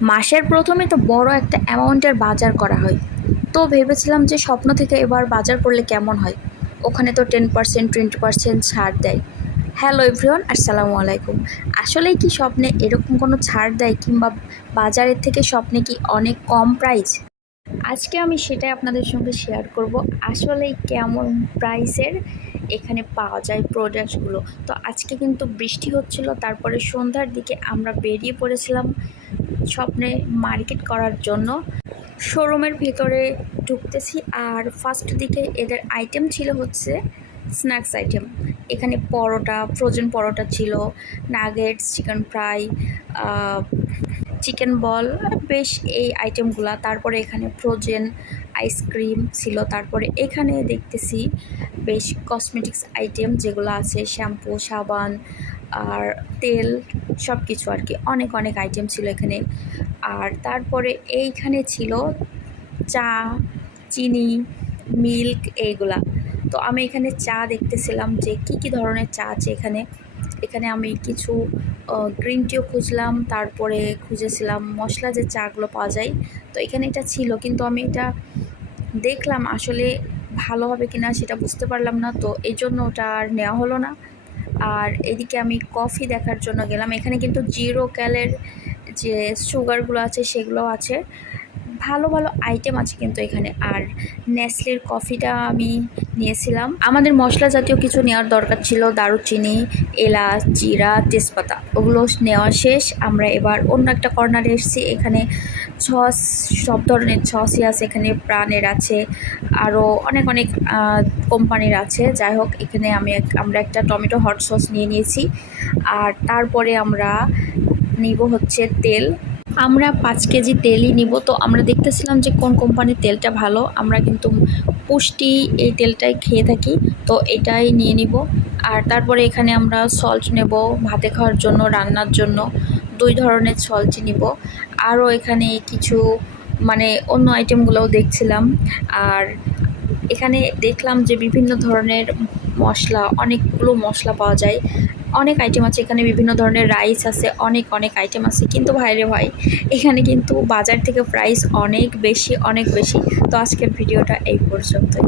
মাসের প্রথমে তো বড় একটা অ্যামাউন্টের বাজার করা হয়। তো ভেবেছিলাম যে স্বপ্ন থেকে এবার বাজার করলে কেমন হয়। ওখানে তো 10% 20% ছাড় দেয়। হ্যালো এভরিওয়ান, আসসালামু আলাইকুম। আসলেই কি স্বপ্নে এরকম কোনো ছাড় দেয়, কিংবা বাজারের থেকে স্বপ্নে কি অনেক কম প্রাইস? আজকে আমি সেটাই আপনাদের সঙ্গে শেয়ার করব। আসলেই কেমন প্রাইসের এখানে পাওয়া যায় প্রোডাক্টসগুলো। তো আজকে কিন্তু বৃষ্টি হচ্ছিল, তারপরে সন্ধ্যার দিকে আমরা বেরিয়ে পড়েছিলাম স্বপ্নে মার্কেট করার জন্য। শোরুমের ভিতরে ঢুকতেছি, আর ফার্স্ট দিকে এদের আইটেম ছিল হচ্ছে স্ন্যাক্স আইটেম। এখানে পরোটা, ফ্রোজেন পরোটা ছিল, নাগেটস, চিকেন ফ্রাই, চিকেন বল, বেশ এই আইটেমগুলা। তারপরে এখানে ফ্রোজেন আইসক্রিম ছিল। তারপরে এখানে দেখতেছি বেশ কসমেটিক্স আইটেম যেগুলো আছে, শ্যাম্পু, সাবান আর তেল, সব কিছু আর কি, অনেক অনেক আইটেম ছিল এখানে। আর তারপরে এইখানে ছিল চা, চিনি, মিল্ক, এইগুলা। তো আমি এখানে চা দেখতেছিলাম যে কি কি ধরনের চা আছে এখানে। এখানে আমি কিছু গ্রিন টিও খুঁজলাম, তারপরে খুঁজেছিলাম মশলা যে চাগুলো পাওয়া যায়। তো এখানে এটা ছিল, কিন্তু আমি এটা দেখলাম আসলে ভালো হবে কিনা সেটা বুঝতে পারলাম না, তো এই জন্য ওটা আর নেওয়া হলো না। আর এদিকে আমি কফি দেখার জন্য গেলাম। এখানে কিন্তু জিরো ক্যালের যে সুগারগুলো আছে সেগুলো আছে, ভালো ভালো আইটেম আছে কিন্তু এখানে। আর নেসলের কফিটা আমি নিয়েছিলাম। আমাদের মশলা জাতীয় কিছু নেওয়ার দরকার ছিল, দারুচিনি, এলাচ, জিরা, তেজপাতা, ওগুলো নেওয়া শেষ। আমরা এবার অন্য একটা কর্নারে এসেছি। এখানে সস, সব ধরনের সসই আছে এখানে, প্রাণের আছে, আরও অনেক অনেক কোম্পানির আছে। যাই হোক, এখানে আমরা একটা টমেটো হট সস নিয়ে নিয়েছি। আর তারপরে আমরা নিব হচ্ছে তেল। আমরা 5 কেজি তেলই নিব। তো আমরা দেখতেছিলাম যে কোন কোম্পানির তেলটা ভালো। আমরা কিন্তু পুষ্টি এই তেলটাই খেয়ে থাকি, তো এটাই নিয়ে নিব। আর তারপরে এখানে আমরা সল্ট নেব ভাতে খাওয়ার জন্য, রান্নার জন্য 2 ধরনের সল্টই নিব। আরও এখানে কিছু মানে অন্য আইটেমগুলোও দেখছিলাম। আর এখানে দেখলাম যে বিভিন্ন ধরনের মশলা, অনেকগুলো মশলা পাওয়া যায়, অনেক আইটেম আছে এখানে, বিভিন্ন ধরনের রাইস আছে, অনেক অনেক আইটেম আছে। কিন্তু ভাইরে ভাই, এখানে কিন্তু বাজার থেকে প্রাইস অনেক বেশি, অনেক বেশি। তো আজকের ভিডিওটা এই পর্যন্তই।